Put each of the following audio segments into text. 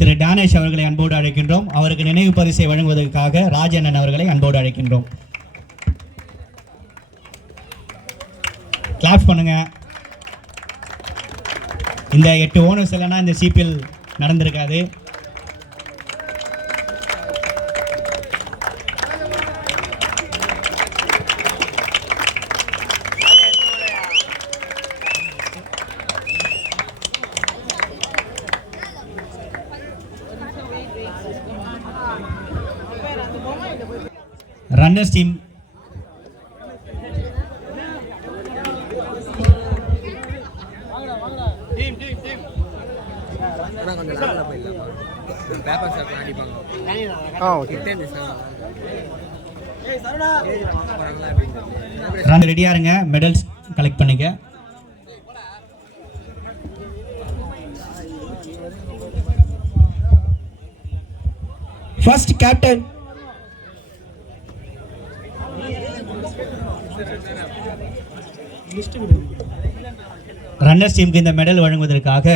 திரு டானேஷ் அவர்களை அன்போடு அழைக்கின்றோம். அவருக்கு நினைவு பரிசை வழங்குவதற்காக ராஜண்ணன் அவர்களை அன்போடு அழைக்கின்றோம். கிளாப்ஸ் பண்ணுங்க. இந்த 8 ஓனர்ஸ் இல்லைன்னா இந்த சிபிஎல் நடந்திருக்காது. ரன்னர்ஸ் டீம் ரெடியா இருங்க. மெடல்ஸ் கலெக்ட் பண்ணிக்க. ஃபர்ஸ்ட் கேப்டன் ரன்னர்ஸ் டீமுக்கு இந்த மெடல் வழங்குவதற்காக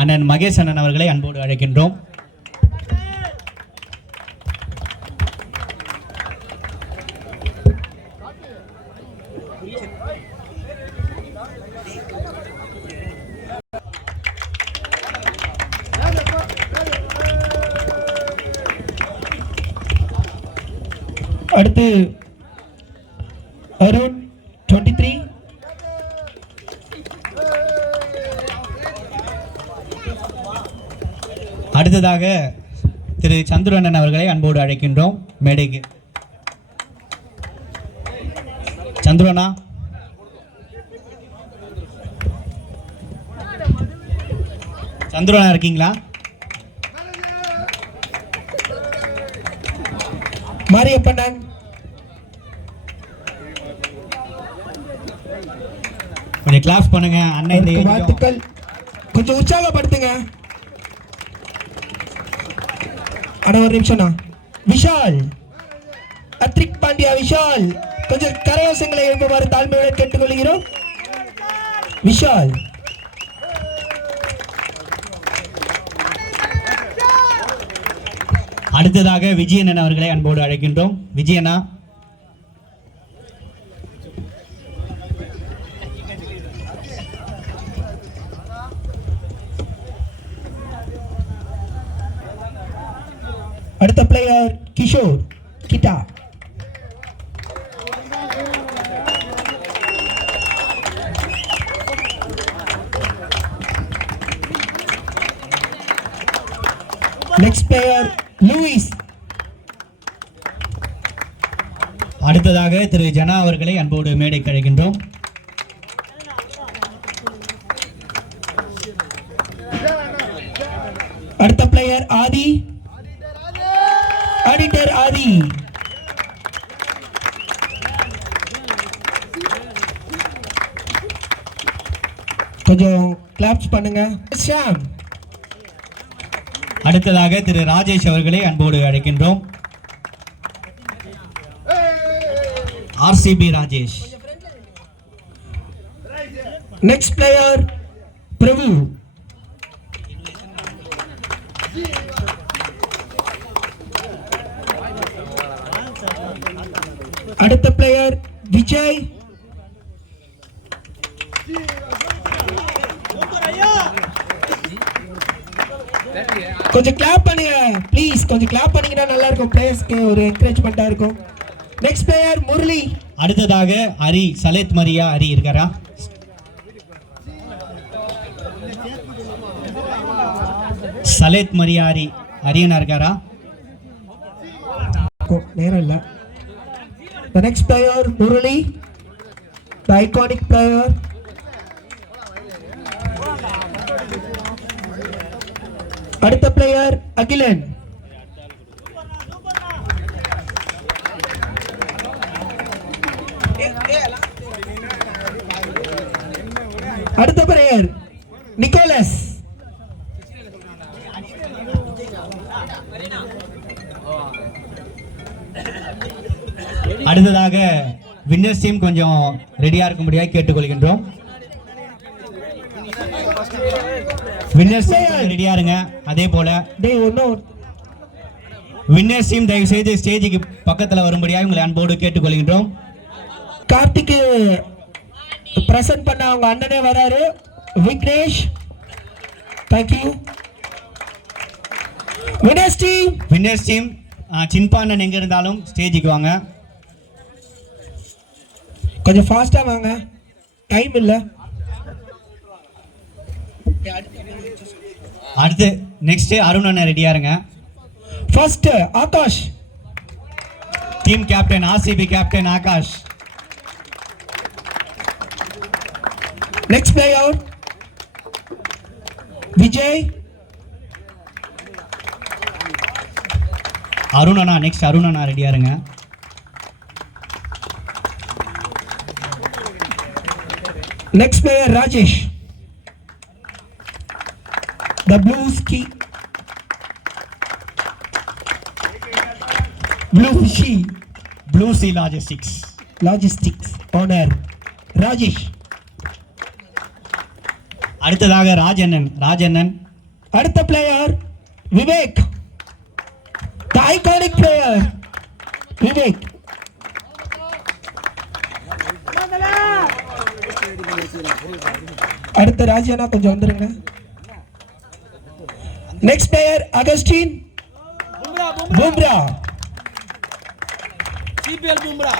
அண்ணன் மகேஷ் அண்ணன் அவர்களை அன்போடு அழைக்கின்றோம். அடுத்து அருண் 23. அடுத்ததாக திரு சந்துரண்ணன் அவர்களை அன்போடு அழைக்கின்றோம் மேடைக்கு. சந்துரண்ணா, சந்துரண்ணா இருக்கீங்களா? மாரியப்பண்ணன், கொஞ்சம் கிளாப்ஸ் பண்ணுங்க. அண்ணன் வாழ்த்துக்கள். கொஞ்சம் உற்சாகப்படுத்துங்க. அண்ணா ஒரு நிமிஷம்ண்ணா. விஷால், அத்ரிக் பாண்டியா விஷால், கொஞ்சம் கரகோஷங்களை எழுப்புமாறு தாழ்மையுடன் கேட்டுக்கொள்கிறோம். விஷால், அடுத்ததாக விஜயண்ணன் அவர்களை அன்போடு அழைக்கின்றோம். விஜயண்ணா, அடுத்த player Kishore Kitta. Next player Louis. அடுத்ததாக திரு ஜனா அவர்களை அன்போடு மேடைக்கு அழைக்கின்றோம். அடுத்த பிளேயர் ஆதி, ஆடிட்டர் ஆதி. கொஞ்சம் கிளாப்ஸ் பண்ணுங்க. ஷாம். அடுத்ததாக திரு ராஜேஷ் அவர்களை அன்போடு அழைக்கின்றோம். ஆர்சிபி ராஜேஷ். நெக்ஸ்ட் பிளேயர் பிரபு. அடுத்த பிளேயர் விஜய். கொஞ்சம் கிளாப் பண்ணுங்க ப்ளீஸ். கொஞ்சம் கிளாப் பண்ணீங்கன்னா நல்லா இருக்கும். பிளேயர்ஸ்க்கு ஒரு என்கரேஜ்மெண்டா இருக்கும். Next player Murali. அடுத்ததாக ஹரி, சலேத் மரியா ஹரி இருக்காரா? சலேத் மரியா ஹரி, ஹரியனா இருக்காரா? நேரம் இல்ல. The next player Murali, the iconic player. அடுத்த பிளேயர் அகிலன். அடுத்த பிளேயர் நிக்கோலஸ். அடுத்ததாக வின்னர்ஸ் டீம் கொஞ்சம் ரெடியா இருக்கும்படியாக கேட்டுக்கொள்கின்றோம். வின்னர்ஸ் ரெடியா இருங்க. அதே போல டேய் ஒன்னும் வின்னர்ஸ் டீம் தயவு செய்து ஸ்டேஜுக்கு பக்கத்துல வரும்படியாக உங்களை அன்போடு கேட்டுக்கொள்கின்றோம். கார்த்திக்கு பிரசன்ட் பண்ண அவங்க அண்ணனே வராரு, விக்னேஷ். தேங்க்யூ. வின்னர்ஸ் டீம் சின்பாண்டன் எங்க இருந்தாலும் ஸ்டேஜுக்கு வாங்க. கொஞ்சம் ஃபாஸ்டா வாங்க, டைம் இல்ல. அடுத்து நெக்ஸ்ட் அருண் அண்ணன் ரெடியா இருங்க. First Akash, team captain RCB captain Akash. Next player Vijay. Arun அண்ணா நெக்ஸ்ட் அருண் அண்ணா ரெடியா இருங்க. Next player Rajesh, the Blues key, Blue Sea Logistics owner Rajesh. அடுத்ததாக ராஜண்ணன். அடுத்த player Vivek, the iconic player Vivek. அடுத்த ராஜானா கொஞ்சம் வந்துருங்க. Next player Augustine Bumrah, CPL Bumrah.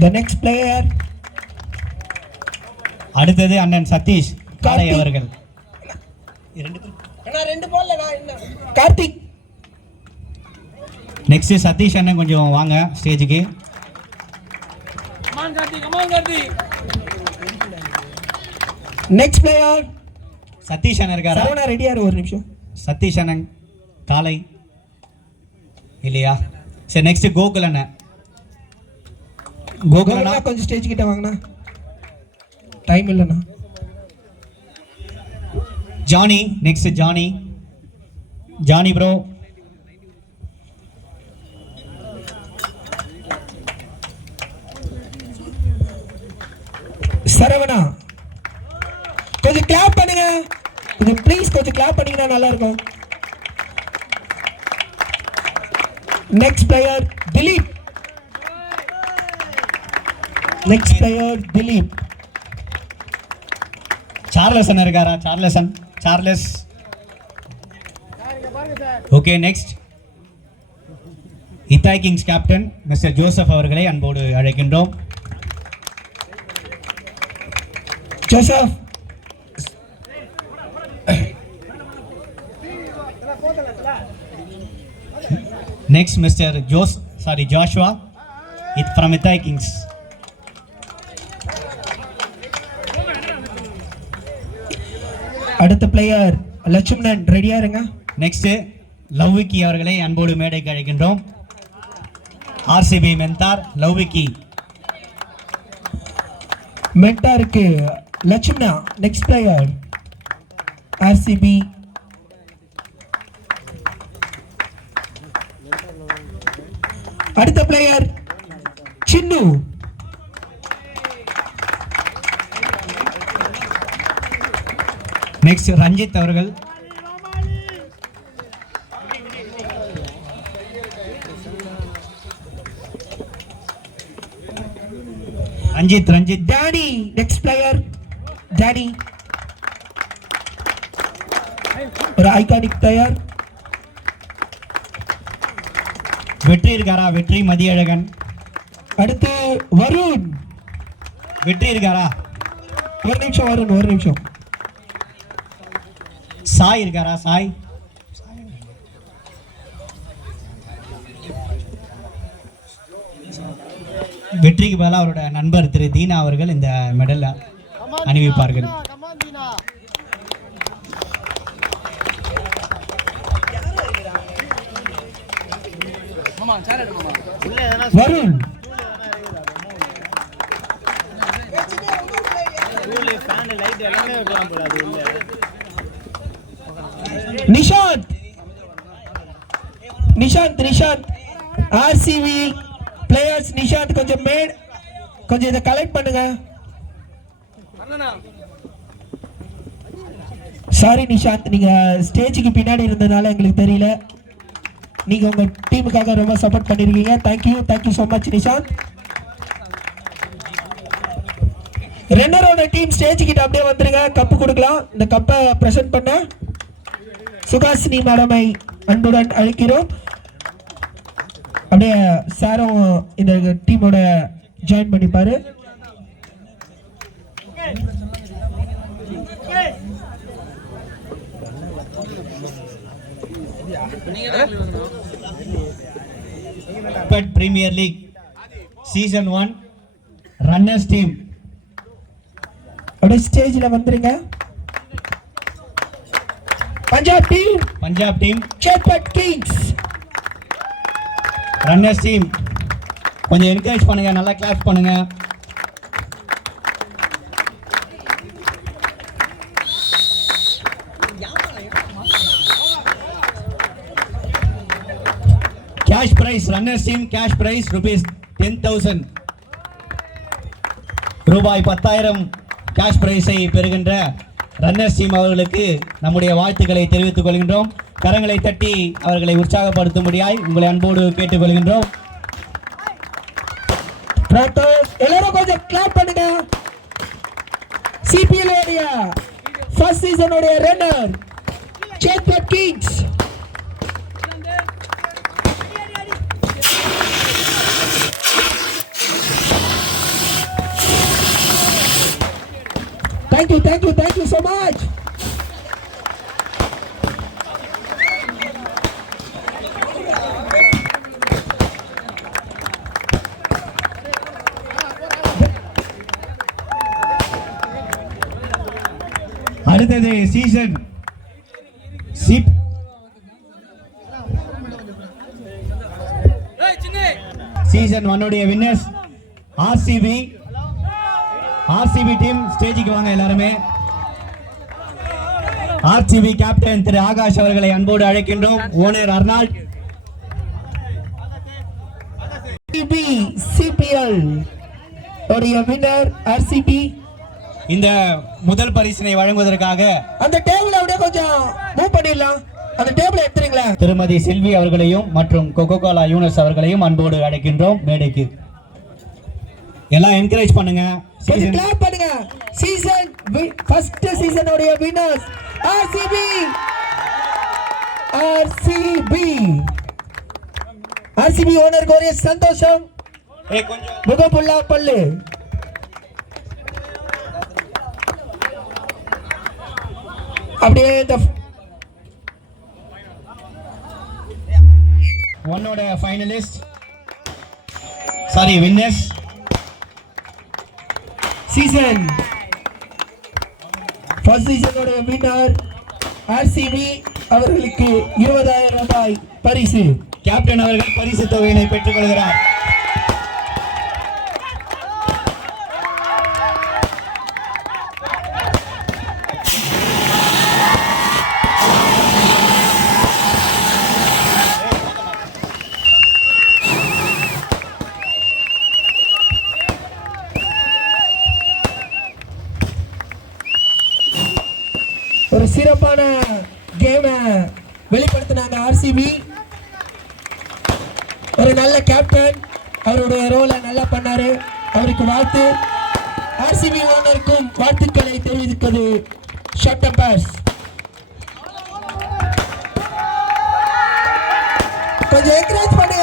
The next player அடுத்தது அண்ணன் சதீஷ் காளை அவர்கள். ரெண்டு பால்ல நான் என்ன கார்த்திக். நெக்ஸ்ட் சதீஷ் அண்ணன் கொஞ்சம் வாங்க ஸ்டேஜுக்கு. நெக்ஸ்ட் பிளேயர் சதீஷ் அண்ணன் இருக்காரா? சரவணா ரெடியா இரு, ஒரு நிமிஷம். சதீஷ் அண்ணன் காலை இல்லையா? சரி நெக்ஸ்ட் கோகுல் அண்ணன். கோகுல் அண்ணா கொஞ்சம் ஸ்டேஜ் கிட்ட வாங்கண்ணா, டைம் இல்லைண்ணா. Johnny next Johnny bro. Saravana கொஞ்சம் கிளாப் பண்ணுங்க, கொஞ்சம் ப்ளீஸ் கொஞ்சம் கிளாப் பண்ணீங்கன்னா நல்லா இருக்கும். Next player Dilip. சார்லஸ் அண்ணன் இருக்காரா? Charles. Okay next Ithai kings captain mister Joseph அவர்களை அன்போடு அழைக்கின்றோம். Joseph. Next mister Joshua from Ithai kings. அடுத்த பிளேயர் லட்சுமணன் ரெடியா இருங்க. நெக்ஸ்ட் லவ்விக்கி அவர்களை அன்போடு மேடைக்கு அழைக்கின்றோம். ஆர்சிபி மென்டார் லவ்விக்கி. மென்டாருக்கு லட்சுமணா. Next player RCB. அடுத்த பிளேயர் சின்னு. நெக்ஸ்ட் ரஞ்சித் அவர்கள். Ranjith. Danny. Next player Danny, ஒரு ஐகானிக் பிளேயர். வெற்றி இருக்காரா? வெற்றி மதியழகன். அடுத்து வருண். வெற்றி இருக்காரா? ஒரு நிமிஷம் வருண், ஒரு நிமிஷம். சாய் இருக்காரா? சாய். வெற்றிக்கு பதிலாக அவரோட நண்பர் திரு தீனா அவர்கள் இந்த மெடலை அணிவிப்பார்கள். வருண். நிஷாந்த் ஆர்சிவி பிளேயர்ஸ். நிஷாந்த் கொஞ்சம் இதை கலெக்ட் பண்ணுங்க. சாரி நிஷாந்த், நீங்க ஸ்டேஜுக்கு பின்னாடி இருந்ததுனால எங்களுக்கு தெரியல. நீங்க உங்க டீமுக்காக ரொம்ப சப்போர்ட் பண்ணிருக்கீங்க. Thank you so much Nishanth. ரன்னரோட டீம் ஸ்டேஜ் கிட்ட அப்படியே வந்துருங்க. கப்பு கொடுக்கலாம். இந்த கப்பை பிரசன்ட் பண்ண சுகாசினி மேடமை அன்புடன் அழைக்கிறோம். அப்படியே சாரும் இந்த டீமோட ஜாயின் பண்ணிப்பாரு. Premier league season 1 runners team அப்படியே ஸ்டேஜ்ல வந்துருங்க. Punjab team Chetpet kings. Runners team கொஞ்சம் என்கரேஜ் பண்ணுங்க, நல்லா கிளாப் பண்ணுங்க. Cash prize runners team cash prize ₹10,000 ரூபாய் 10,000 கேஷ் பிரைஸை பெறுகின்ற ரன்னர்ஸ் டீம் அவர்களுக்கு நம்முடைய வாழ்த்துக்களை தெரிவித்துக் கொள்கின்றோம். கரங்களை தட்டி அவர்களை உற்சாகப்படுத்தும்படியாய் உங்களை அன்போடு கேட்டுக்கொள்கின்றோம். எல்லாரும் கொஞ்சம் கிளாப் பண்ணுங்க. சிபிஎல் உடைய ஃபர்ஸ்ட் சீசன் உடைய runner Chetpet Kings. Thank you so much. அடுத்தது சீசன் சீசன் 1 உடைய வின்னர்ஸ் ஆர்சிபி டீம். ஸ்டேஜுக்கு வாங்க எல்லாருமே. ஆர்சிபி கேப்டன் திரு ஆகாஷ் அவர்களை அன்போடு அழைக்கின்றோம். Owner Arnold. சிபிஎல் உடைய வின்னர் ஆர்சிபி. இந்த முதல் பரிசினை வழங்குவதற்காக அந்த டேபிள் அப்படியே கொஞ்சம் மூவ் பண்ணிடலாம். அந்த டேபிள் எடுத்துறீங்களா? திருமதி செல்வி அவர்களையும் மற்றும் கோகோகோலா யூனஸ் அவர்களையும் அன்போடு அழைக்கின்றோம் மேடைக்கு. எல்லாம் என்கரேஜ் பண்ணுங்க, கிளாப் பண்ணுங்க. சீசன் ஃபர்ஸ்ட் சீசன் உடைய வின்னர்ஸ் ஆர்சிபி ஓனர் கோரிய சந்தோஷம். முகப்புல்லா பல்லு. அப்படியே இந்த ஒன்னோட ஃபைனலிஸ்ட் வின்னர்ஸ் சீசன் ஃபர்ஸ்ட் சீசனோட வின்னர் ஆர்சிபி அவர்களுக்கு 20,000 ரூபாய் பரிசு. கேப்டன் அவர்கள் பரிசு தொகையினை பெற்றுக் கொள்கிறார். ஒரு சிறப்பான கேம் வெளிப்படுத்தினாங்க ஆர்சிபி. ஒரு நல்ல கேப்டன், அவருடைய ரோலை நல்லா பண்ணாரு. அவருக்கு வாழ்த்து. ஆர்சிபி ஓனருக்கும் வாழ்த்துக்களை தெரிவிக்கிறது ஷார்ட் அம்பர்ஸ். கொஞ்சம் என்கரேஜ் பண்ணி